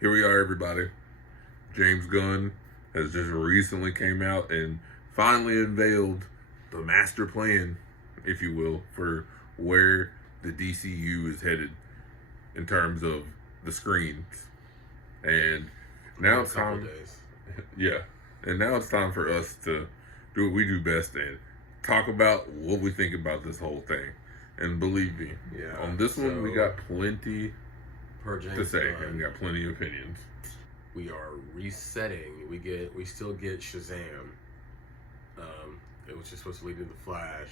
here we are, everybody. James Gunn has just recently came out and finally unveiled the master plan, if you will, for where the DCU is headed in terms of the screens. And now it's time. Yeah. And now it's time for us to do what we do best and talk about what we think about this whole thing. And believe me, on this one we got plenty to say, and we got plenty of opinions. We are resetting. We still get Shazam. It was just supposed to lead into the Flash,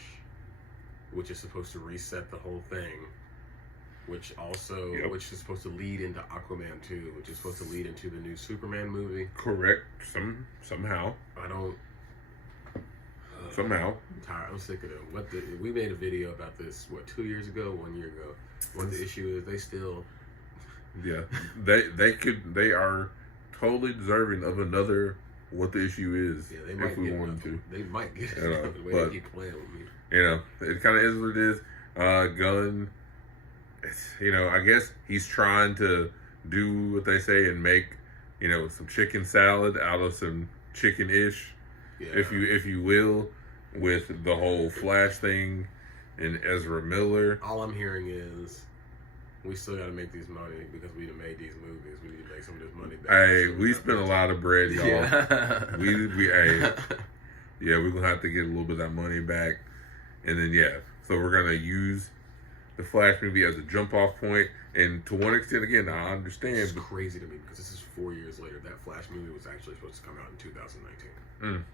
which is supposed to reset the whole thing. Which is supposed to lead into Aquaman 2, which is supposed to lead into the new Superman movie. Correct. Somehow. Somehow. I'm tired. I'm sick of it. We made a video about this, 2 years ago, 1 year ago. What the issue is, they still... Yeah. They are totally deserving of another what the issue is. Yeah, they might if we wanted to. They might get it. The way they keep playing with me. It kind of is what it is. Gunn... I guess he's trying to do what they say and make, some chicken salad out of some chicken-ish, if you will, with the whole Flash thing and Ezra Miller. All I'm hearing is we still got to make these money because we done made these movies. We need to make some of this money back. Hey, we spent a lot of bread, y'all. Yeah. We're going to have to get a little bit of that money back. And then, so we're going to use the Flash movie as a jump-off point, and to one extent, again, I understand. It's crazy to me because this is 4 years later. That Flash movie was actually supposed to come out in 2019.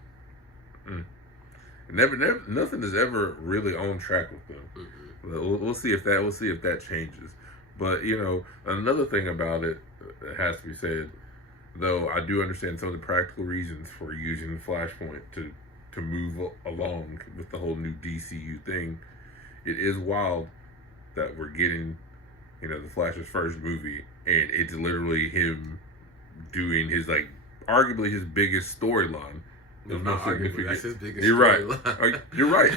Nothing is ever really on track with them. Mm-hmm. We'll see if that changes. But another thing about it that has to be said, though, I do understand some of the practical reasons for using Flashpoint to move along with the whole new DCU thing. It is wild that we're getting, the Flash's first movie, and it's literally him doing his, arguably his biggest storyline. That's his biggest You're right. You're right.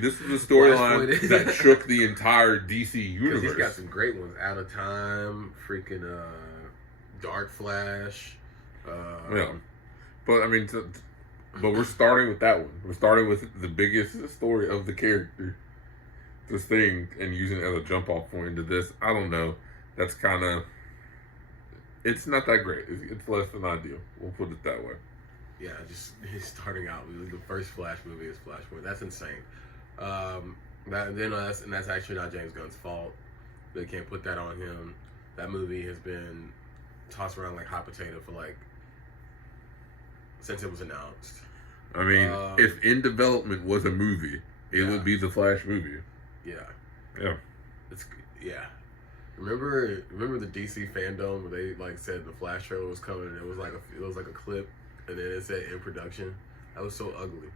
This is a storyline that shook the entire DC universe. He's got some great ones. Out of Time, freaking Dark Flash. But we're starting with that one. We're starting with the biggest story of the character. This thing, and using it as a jump off point into this, I don't know. That's kind of, it's not that great. It's less than ideal. We'll put it that way. Yeah, just he's starting out. The first Flash movie is Flashpoint. That's insane. That's actually not James Gunn's fault. They can't put that on him. That movie has been tossed around like hot potato for since it was announced. If In Development was a movie, it would be the Flash movie. Yeah. Remember the DC fandom where they said the Flash show was coming and it was like a clip and then it said in production. That was so ugly.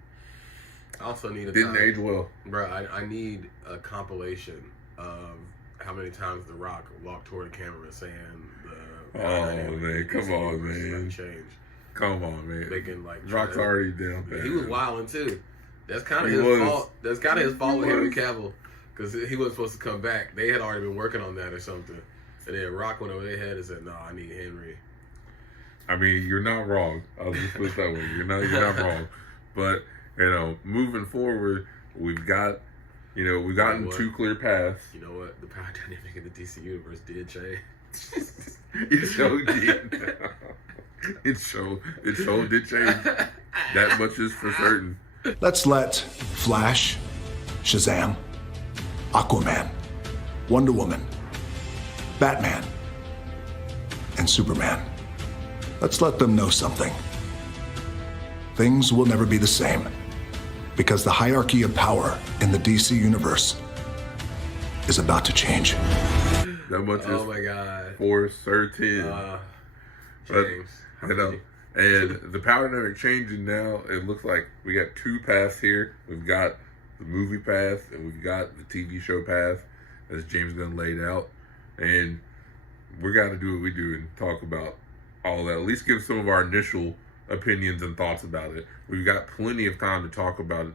I also need didn't age well, bro. I need a compilation of how many times The Rock walked toward the camera saying come on, man. Change. Come on, man. They can Rock's already down there. He was wilding too. That's kind of his fault. That's kind of his fault with Henry Cavill. Because he wasn't supposed to come back. They had already been working on that or something. And then Rock went over their head and said, "No, I need Henry." You're not wrong. I'll just put it that way. You're not wrong. But, moving forward, we've gotten two clear paths. You know what? The power dynamic in the DC universe did change. It sure did. It sure did change. That much is for certain. Let's let Flash, Shazam, Aquaman, Wonder Woman, Batman, and Superman. Let's let them know something. Things will never be the same because the hierarchy of power in the DC universe is about to change. That much oh my God. For certain. James. And the power dynamic changing now, it looks like we got two paths here. We've got the movie path and we've got the TV show path as James Gunn laid out. And we got to do what we do and talk about all that. At least give some of our initial opinions and thoughts about it. We've got plenty of time to talk about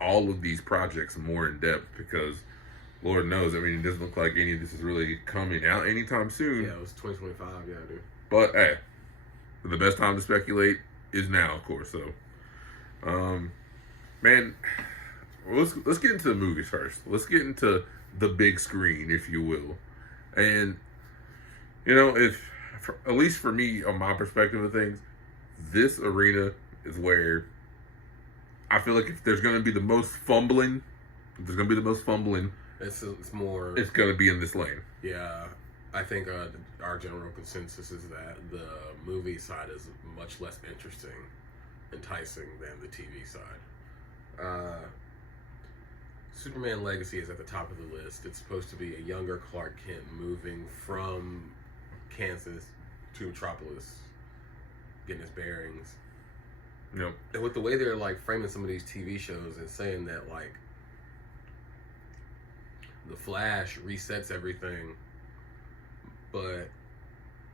all of these projects more in depth because Lord knows. I mean, it doesn't look like any of this is really coming out anytime soon. Yeah, it was 2025. Yeah, dude. But hey, the best time to speculate is now, of course. So, man, let's get into the movies first. Let's get into the big screen, if you will. And at least for me, on my perspective of things, this arena is where I feel like if there's going to be the most fumbling, it's going to be in this lane. Yeah, I think our general consensus is that the movie side is much less interesting, enticing than the TV side. Superman Legacy is at the top of the list. It's supposed to be a younger Clark Kent moving from Kansas to Metropolis, getting his bearings. Yep. And with the way they're like framing some of these TV shows and saying that like the Flash resets everything, but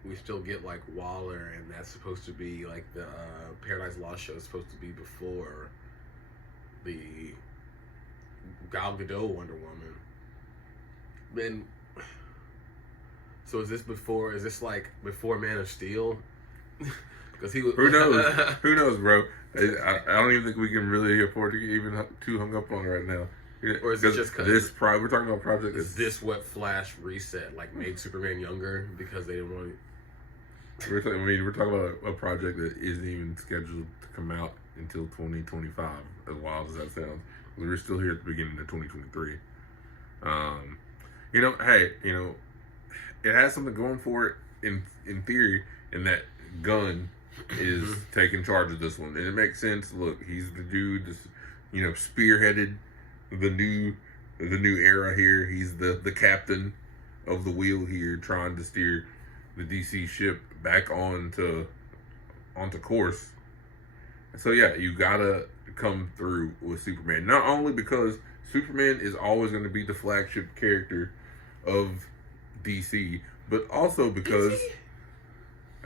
we still get like Waller, and that's supposed to be like the Paradise Lost show is supposed to be before the Gal Gadot Wonder Woman. Then, so is this like before Man of Steel? Because he Who knows? Who knows, bro? I don't even think we can really afford to get even too hung up on it right now. Or is it just because we're talking about project? Is this what Flash reset, like made Superman younger because they didn't want it? We're talking about a project that isn't even scheduled to come out until 2025. As wild as that sounds, we're still here at the beginning of 2023. It has something going for it in theory, in that Gunn is taking charge of this one, and it makes sense. Look, he's the dude that's spearheaded the new era here. He's the captain of the wheel here, trying to steer the DC ship back onto course. So yeah, you gotta come through with Superman. Not only because Superman is always going to be the flagship character of DC, but also because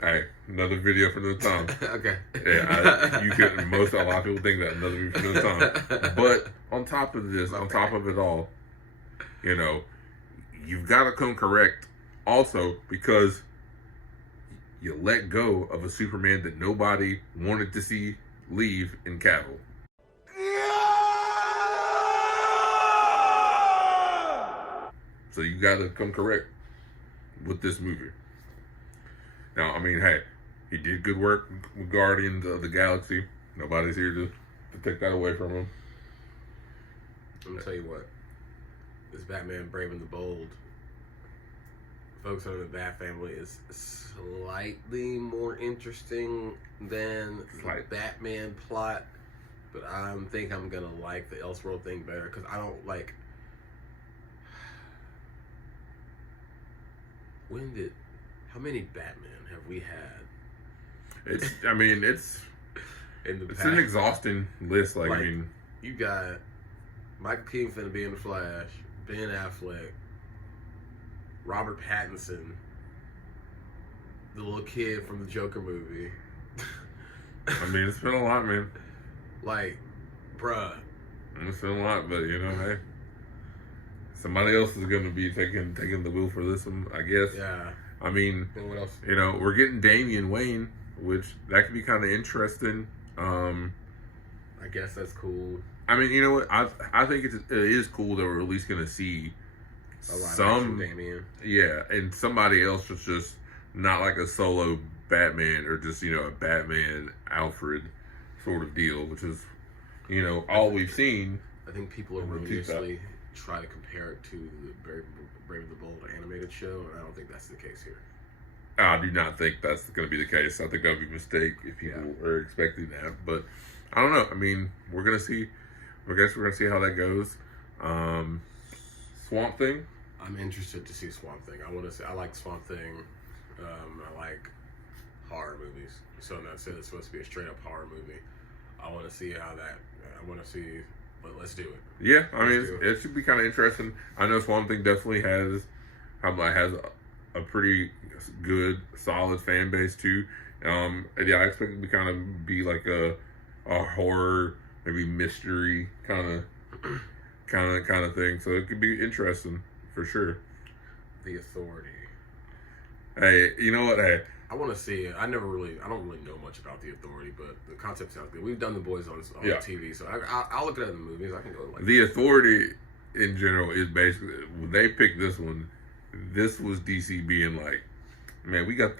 hey, another video for another time. Okay. Yeah, a lot of people think that another video for another time. But on top of this, on top of it all, you've got to come correct also because you let go of a Superman that nobody wanted to see leave in Cavill. So you got to come correct with this movie. Now, I mean, hey, he did good work with Guardians of the Galaxy. Nobody's here to take that away from him. I'm gonna tell you what, this Batman Brave and the Bold, folks under the Bat family, is slightly more interesting than the Batman plot, but I think I'm gonna like the Elseworld thing better because I don't like. How many Batman have we had? It's in the it's an exhausting list. You got Michael Keaton finna be in the Flash, Ben Affleck, Robert Pattinson, the little kid from the Joker movie. I mean, it's been a lot, man. Like, bruh. It's been a lot, but hey, somebody else is going to be taking the wheel for this one, I guess. Yeah. I mean, and what else? We're getting Damian Wayne, which that could be kind of interesting. I guess that's cool. I mean, you know what? I think it is cool that we're at least going to see some Damian. Yeah, and somebody else was just not like a solo Batman or just a Batman Alfred sort of deal, which is all we've seen. I think people erroneously try to compare it to the Brave and the Bold animated show, and I don't think that's the case here. I do not think that's going to be the case. I think that would be a mistake if people are expecting that. But I don't know. I mean, we're going to see. I guess we're going to see how that goes. Swamp Thing. I'm interested to see Swamp Thing. I like Swamp Thing. I like horror movies. So now said it's supposed to be a straight up horror movie. I want to see how that. I want to see. But let's do it. Yeah, I mean, it should be kind of interesting. I know Swamp Thing definitely has a pretty good, solid fan base too. I expect it to kind of be like a horror, maybe mystery kind kind of thing. So it could be interesting for sure. The Authority. Hey, you know what? Hey, I want to see it. I don't really know much about The Authority, but the concept sounds good. We've done The Boys on TV, so I'll look at it in the movies. I can go like The Authority in general is basically, when they picked this one, this was DC being like, man, we got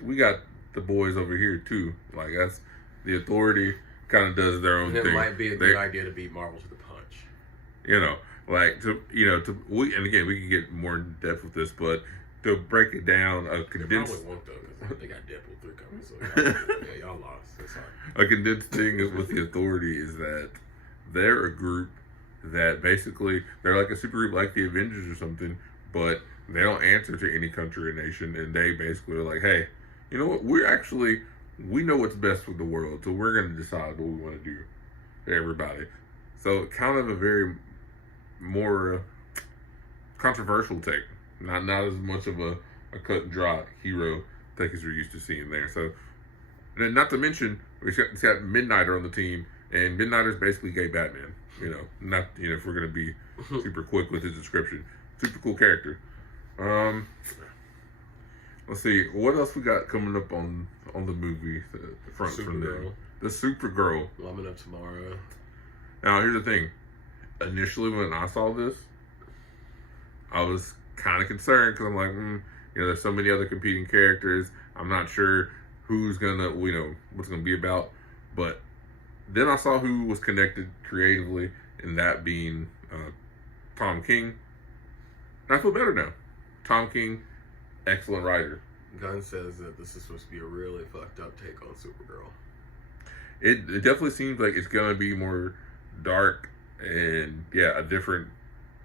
the boys over here too. Like that's The Authority kind of does their own thing. It might be a good idea to beat Marvel to the punch. You know, like and again we can get more in depth with this, but to break it down, a condensed. They probably won't though, because they got Deadpool 3 coming, so y'all lost. That's hard. A condensed thing with The Authority is that they're a group that basically they're like a super group like the Avengers or something, but they don't answer to any country or nation, and they basically are like, hey, you know what? We know what's best for the world, so we're going to decide what we want to do for everybody. So kind of a very more controversial take. Not as much of a cut and dry hero take as we're used to seeing there. So, and not to mention, we got Midnighter on the team, and Midnighter's basically gay Batman. If we're going to be super quick with his description. Super cool character. Let's see, what else we got coming up on the movie the front from there? The Supergirl. Coming up tomorrow. Now, here's the thing. Initially, when I saw this, I was kind of concerned because I'm like, there's so many other competing characters. I'm not sure who's gonna, what's gonna be about. But then I saw who was connected creatively, and that being Tom King. And I feel better now. Tom King, excellent writer. Gunn says that this is supposed to be a really fucked up take on Supergirl. It definitely seems like it's gonna be more dark and a different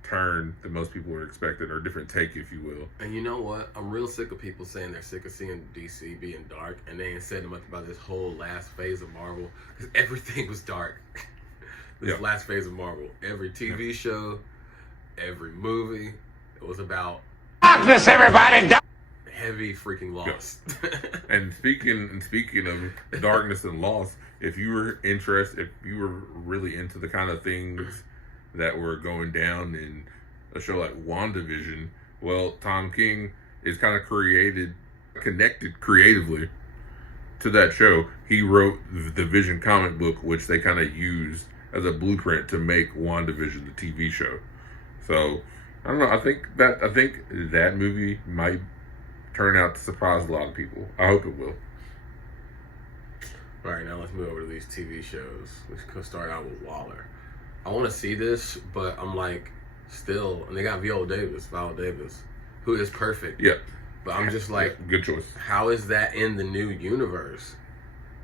turn than most people were expecting, or a different take, if you will. And you know what? I'm real sick of people saying they're sick of seeing DC being dark, and they ain't said much about this whole last phase of Marvel, because everything was dark. Last phase of Marvel. Every TV show, every movie, it was about darkness, everybody. Heavy freaking loss. And speaking of darkness and loss, if you were really into the kind of things that were going down in a show like WandaVision, well, Tom King is kind of connected creatively to that show. He wrote the Vision comic book, which they kind of used as a blueprint to make WandaVision the TV show. So I don't know. I think that movie might turn out to surprise a lot of people. I hope it will. All right, now let's move over to these TV shows. Let's start out with Waller. I want to see this, but I'm like, still, and they got Viola Davis, who is perfect. Yep. But I'm just like, good choice. How is that in the new universe?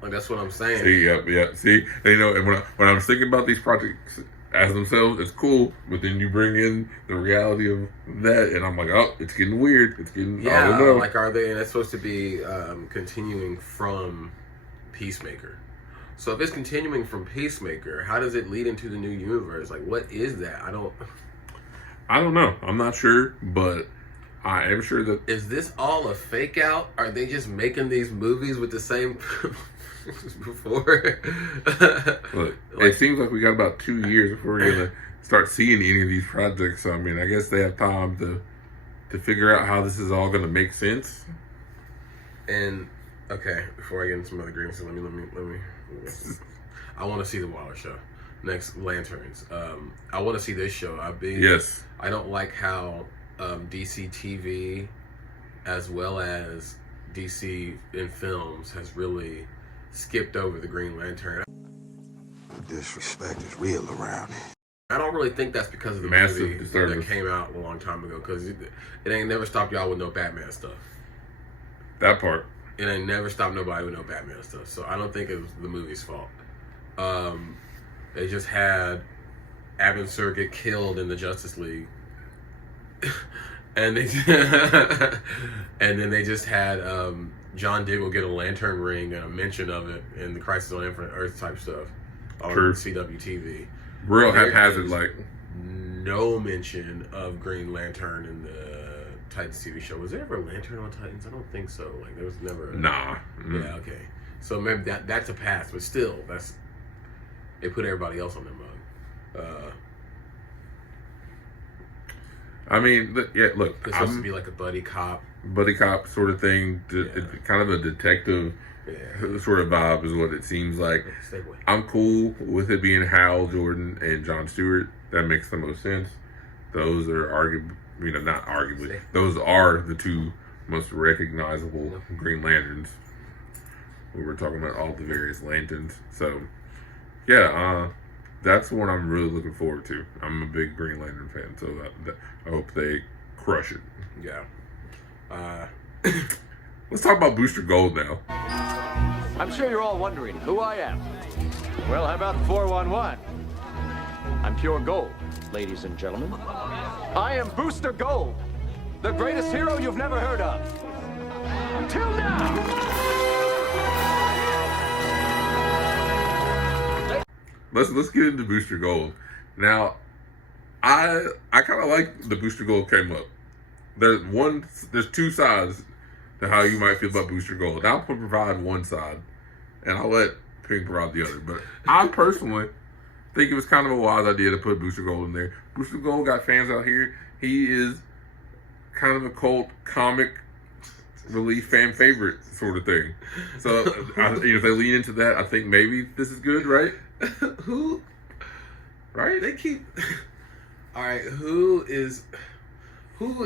Like, that's what I'm saying. See, See, and when I was thinking about these projects as themselves, it's cool, but then you bring in the reality of that, and I'm like, oh, it's getting weird. It's getting, I don't know. Like, are they, and it's supposed to be continuing from Peacemaker. So if it's continuing from Peacemaker, how does it lead into the new universe? Like, what is that? I don't know. I'm not sure, but I am sure that... Is this all a fake out? Are they just making these movies with the same... before? Look, it seems like we got about 2 years before we're going to start seeing any of these projects. So, I mean, I guess they have time to figure out how this is all going to make sense. And, okay, before I get into some other grievances, let me... I want to see the Waller show. Next, Lanterns. I want to see this show. Yes. I don't like how DC TV, as well as DC in films, has really skipped over the Green Lantern. The disrespect is real around here. I don't really think that's because of the movie that came out a long time ago, because it ain't never stopped y'all with no Batman stuff. That part. It ain't never stopped nobody with no Batman stuff. So I don't think it was the movie's fault. They just had Abin Sur get killed in the Justice League. and then they just had John Diggle get a lantern ring and a mention of it in the Crisis on Infinite Earth type stuff on CW TV. Real haphazard, like. No mention of Green Lantern in the Titans TV show. Was there ever a Lantern on Titans? I don't think so. Like, there was never. Nah. Yeah, okay. So maybe that's a pass, but still, they put everybody else on their mug. I mean, yeah, look, It's supposed to be like a buddy cop sort of thing. It's kind of a detective sort of vibe is what it seems like. I'm cool with it being Hal Jordan and Jon Stewart. That makes the most sense. Those are not arguably. Those are the two most recognizable Green Lanterns. We were talking about all the various lanterns. So, yeah, that's what I'm really looking forward to. I'm a big Green Lantern fan, so I hope they crush it. Yeah. Let's talk about Booster Gold now. I'm sure you're all wondering who I am. Well, how about the 411? I'm pure gold, ladies and gentlemen. I am Booster Gold, the greatest hero you've never heard of. Until now! Let's get into Booster Gold. Now, I kind of like the Booster Gold came up. There's two sides to how you might feel about Booster Gold. I'll provide one side, and I'll let Pink provide the other. But I personally think it was kind of a wise idea to put Booster Gold in there. Booster Gold got fans out here. He is kind of a cult comic relief fan favorite sort of thing. So if they lean into that, I think maybe this is good, right? Who? Right? They keep. All right. Who is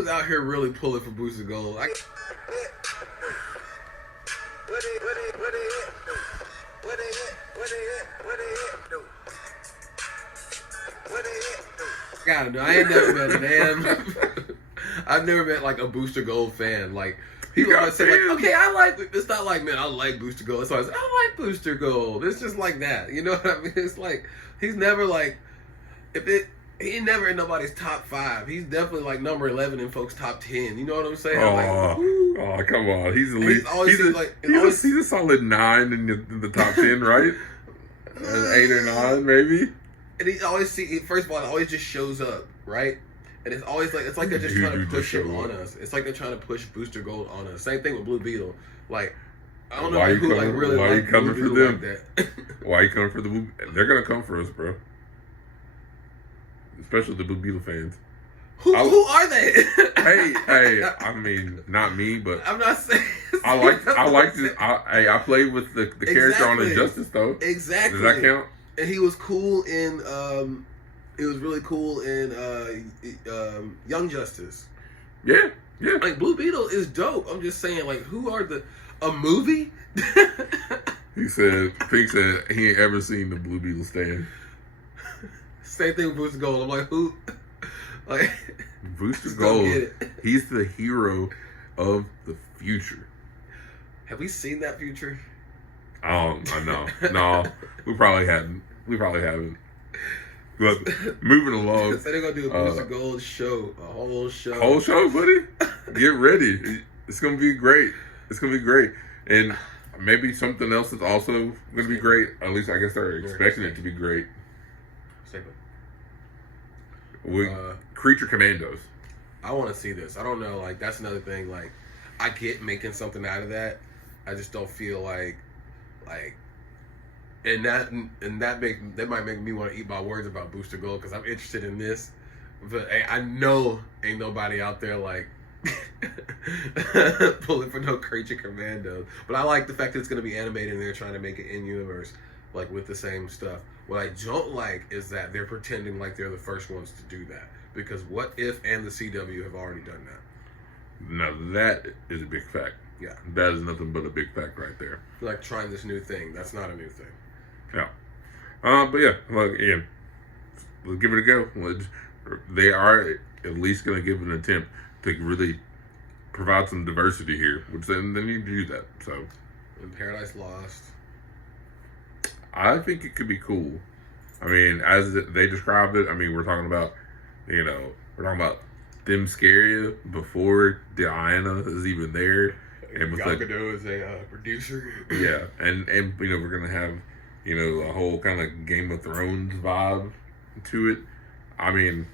out here really pulling for Booster Gold? God, no, I ain't never met a man. I've never met like a Booster Gold fan. Like people always say, like, okay, I like. It's not like, man, I like Booster Gold. It's always, I like Booster Gold. It's just like that. You know what I mean? It's like he's never like he ain't never in nobody's top 5. He's definitely like number 11 in folks' top 10. You know what I'm saying? Oh, come on. He's elite. He's a solid 9 in the top 10, right? 8 or 9, maybe. And he always first of all, it always just shows up, right? And it's always like they're just trying to push him on us. It's like they're trying to push Booster Gold on us. Same thing with Blue Beetle. Like I don't know who like really why like you coming Blue for Beetle them? like that. Why you coming for the Blue? They're gonna come for us, bro. Especially the Blue Beetle fans. Who are they? hey! I mean, not me, but I'm not saying. I like this. I played with the character on Injustice though. Exactly. Does that count? And he was cool in. He was really cool in Young Justice. Yeah. Like Blue Beetle is dope. I'm just saying, like, who are a movie? Pink said he ain't ever seen the Blue Beetle stand. Same thing with Booster Gold. I'm like, who? Like Booster Gold. He's the hero of the future. Have we seen that future? I know. No, we probably haven't. But moving along. So they're gonna do a Booster Gold show, a whole show. Whole show, buddy. Get ready. It's gonna be great. And maybe something else is also gonna be great. At least I guess they're expecting it to be great. Creature Commandos. I want to see this. I don't know. Like that's another thing. Like I get making something out of that. I just don't feel like, and that might make me want to eat my words about Booster Gold because I'm interested in this. But I know ain't nobody out there like pulling for no Creature Commandos. But I like the fact that it's going to be animated and they're trying to make it in universe, like with the same stuff. What I don't like is that they're pretending like they're the first ones to do that. Because What If and the CW have already done that. Now that is a big fact. Yeah. That is nothing but a big fact right there. Like trying this new thing. That's not a new thing. Yeah. But yeah, look, Ian, let's give it a go. They are at least going to give an attempt to really provide some diversity here, which they need to do that. So, in Paradise Lost, I think it could be cool. I mean, as they described it, I mean, we're talking about them scary before Diana is even there. And Gal Gadot is a producer. Yeah, and we're gonna have a whole kind of Game of Thrones vibe to it. I mean,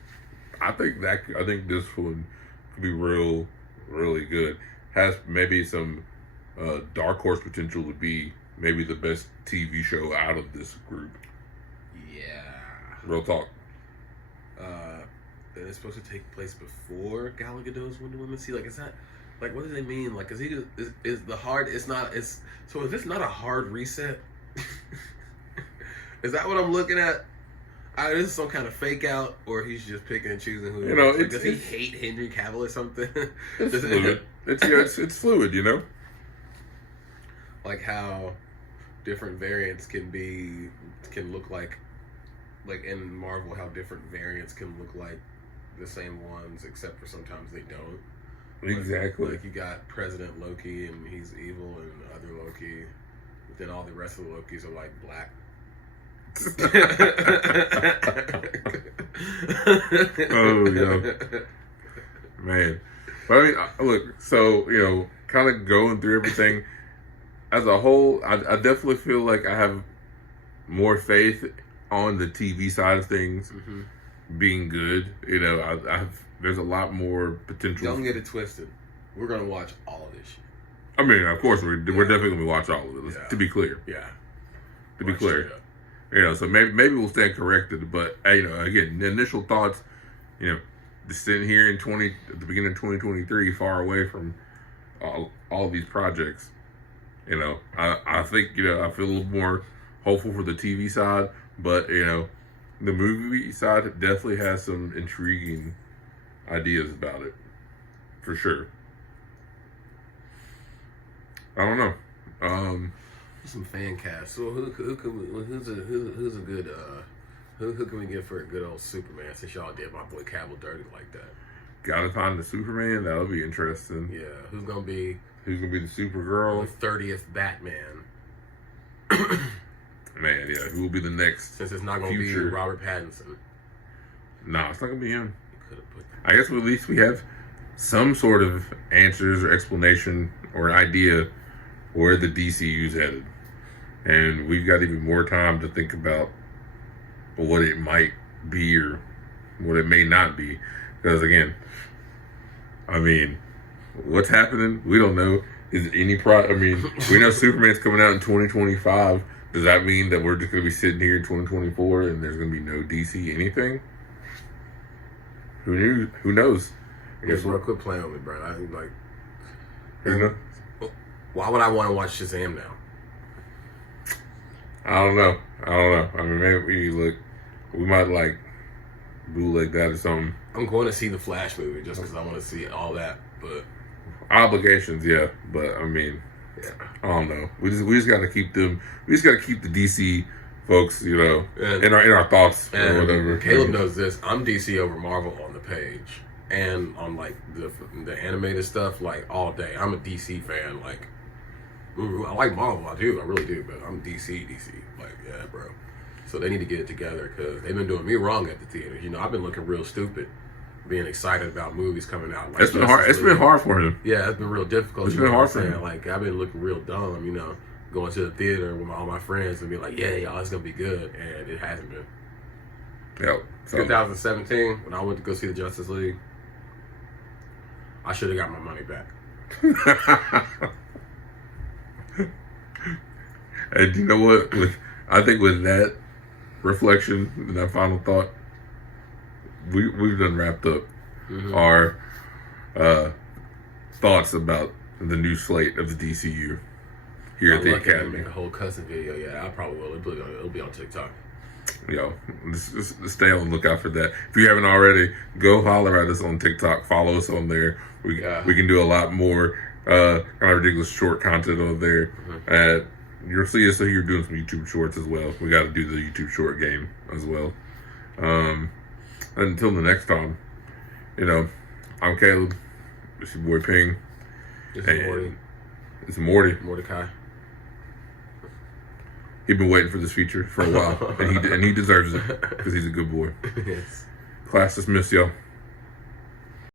I think this one could be really good. Has maybe some dark horse potential to be maybe the best TV show out of this group. Yeah. Real talk. that it's supposed to take place before Gal Gadot's Wonder Woman. See, like, is that like what do they mean? Like, is the hard? It's not. It's so. Is this not a hard reset? Is that what I'm looking at? This is some kind of fake out, or he's just picking and choosing who. You know, like, does he hate Henry Cavill or something? It's fluid. It's fluid. You know, like how different variants can look like in Marvel, how different variants can look like the same ones, except for sometimes they don't. Exactly. Like you got President Loki, and he's evil, and other Loki, but then all the rest of the Lokis are like black. Oh yeah, man. But I mean, look. So kind of going through everything as a whole, I definitely feel like I have more faith on the TV side of things being good. There's a lot more potential. Don't get it twisted. We're gonna watch all of this shit. I mean, of course, we're definitely gonna watch all of it. To be clear. Yeah. To be clear. So maybe we'll stand corrected, but again, the initial thoughts, just sitting here at the beginning of 2023, far away from all of these projects, I think I feel a little more hopeful for the TV side, but the movie side definitely has some intriguing ideas about it, for sure. I don't know. Some fan cast. So who's a good who can we get for a good old Superman? Since y'all did my boy Cavill dirty like that. Gotta find the Superman. That'll be interesting. Yeah. Who's gonna be the Supergirl? The 30th Batman. Man, yeah. Who will be the next? Since it's not gonna be Robert Pattinson. No, it's not gonna be him. Could have put. I guess at least we have some sort of answers or explanation or idea where the DCU's headed. And we've got even more time to think about what it might be or what it may not be. Because again, I mean, what's happening? We don't know. Is any we know Superman's coming out in 2025. Does that mean that we're just going to be sitting here in 2024 and there's going to be no DC anything? Who knew? Who knows? I guess real quick playing with me, bro. I think like, why would I want to watch Shazam now? I don't know. I mean, maybe we might like bootleg that or something. I'm going to see the Flash movie just because I want to see all that. But obligations, yeah. But I mean, I don't know. We just got to keep them. We just got to keep the DC folks, in our thoughts or whatever. Caleb knows this. I'm DC over Marvel on the page and on like the animated stuff like all day. I'm a DC fan. Like I like Marvel, I really do. But I'm DC. Like yeah, bro. So they need to get it together because they've been doing me wrong at the theater. I've been looking real stupid, being excited about movies coming out. Like, it's been hard. It's been hard for him. Yeah, it's been real difficult. It's been hard for him. Like I've been looking real dumb. Going to the theater with all my friends and be like, yeah, y'all, it's gonna be good, and it hasn't been. Yep. So. 2017, when I went to go see the Justice League, I should have got my money back. And you know what? I think with that reflection and that final thought, we've done wrapped up our thoughts about the new slate of the DCU here at the Academy. Make a whole custom video. Yeah, I probably will. It'll be on TikTok. Just stay on the lookout for that. If you haven't already, go holler at us on TikTok. Follow us on there. We can do a lot more kind of ridiculous short content on there. You'll see us here doing some YouTube shorts as well. We got to do the YouTube short game as well. Until the next time, I'm Caleb. It's your boy Ping. This is Morty. It's Morty. Mordecai. He's been waiting for this feature for a while, and he deserves it because he's a good boy. Yes. Class dismissed, y'all.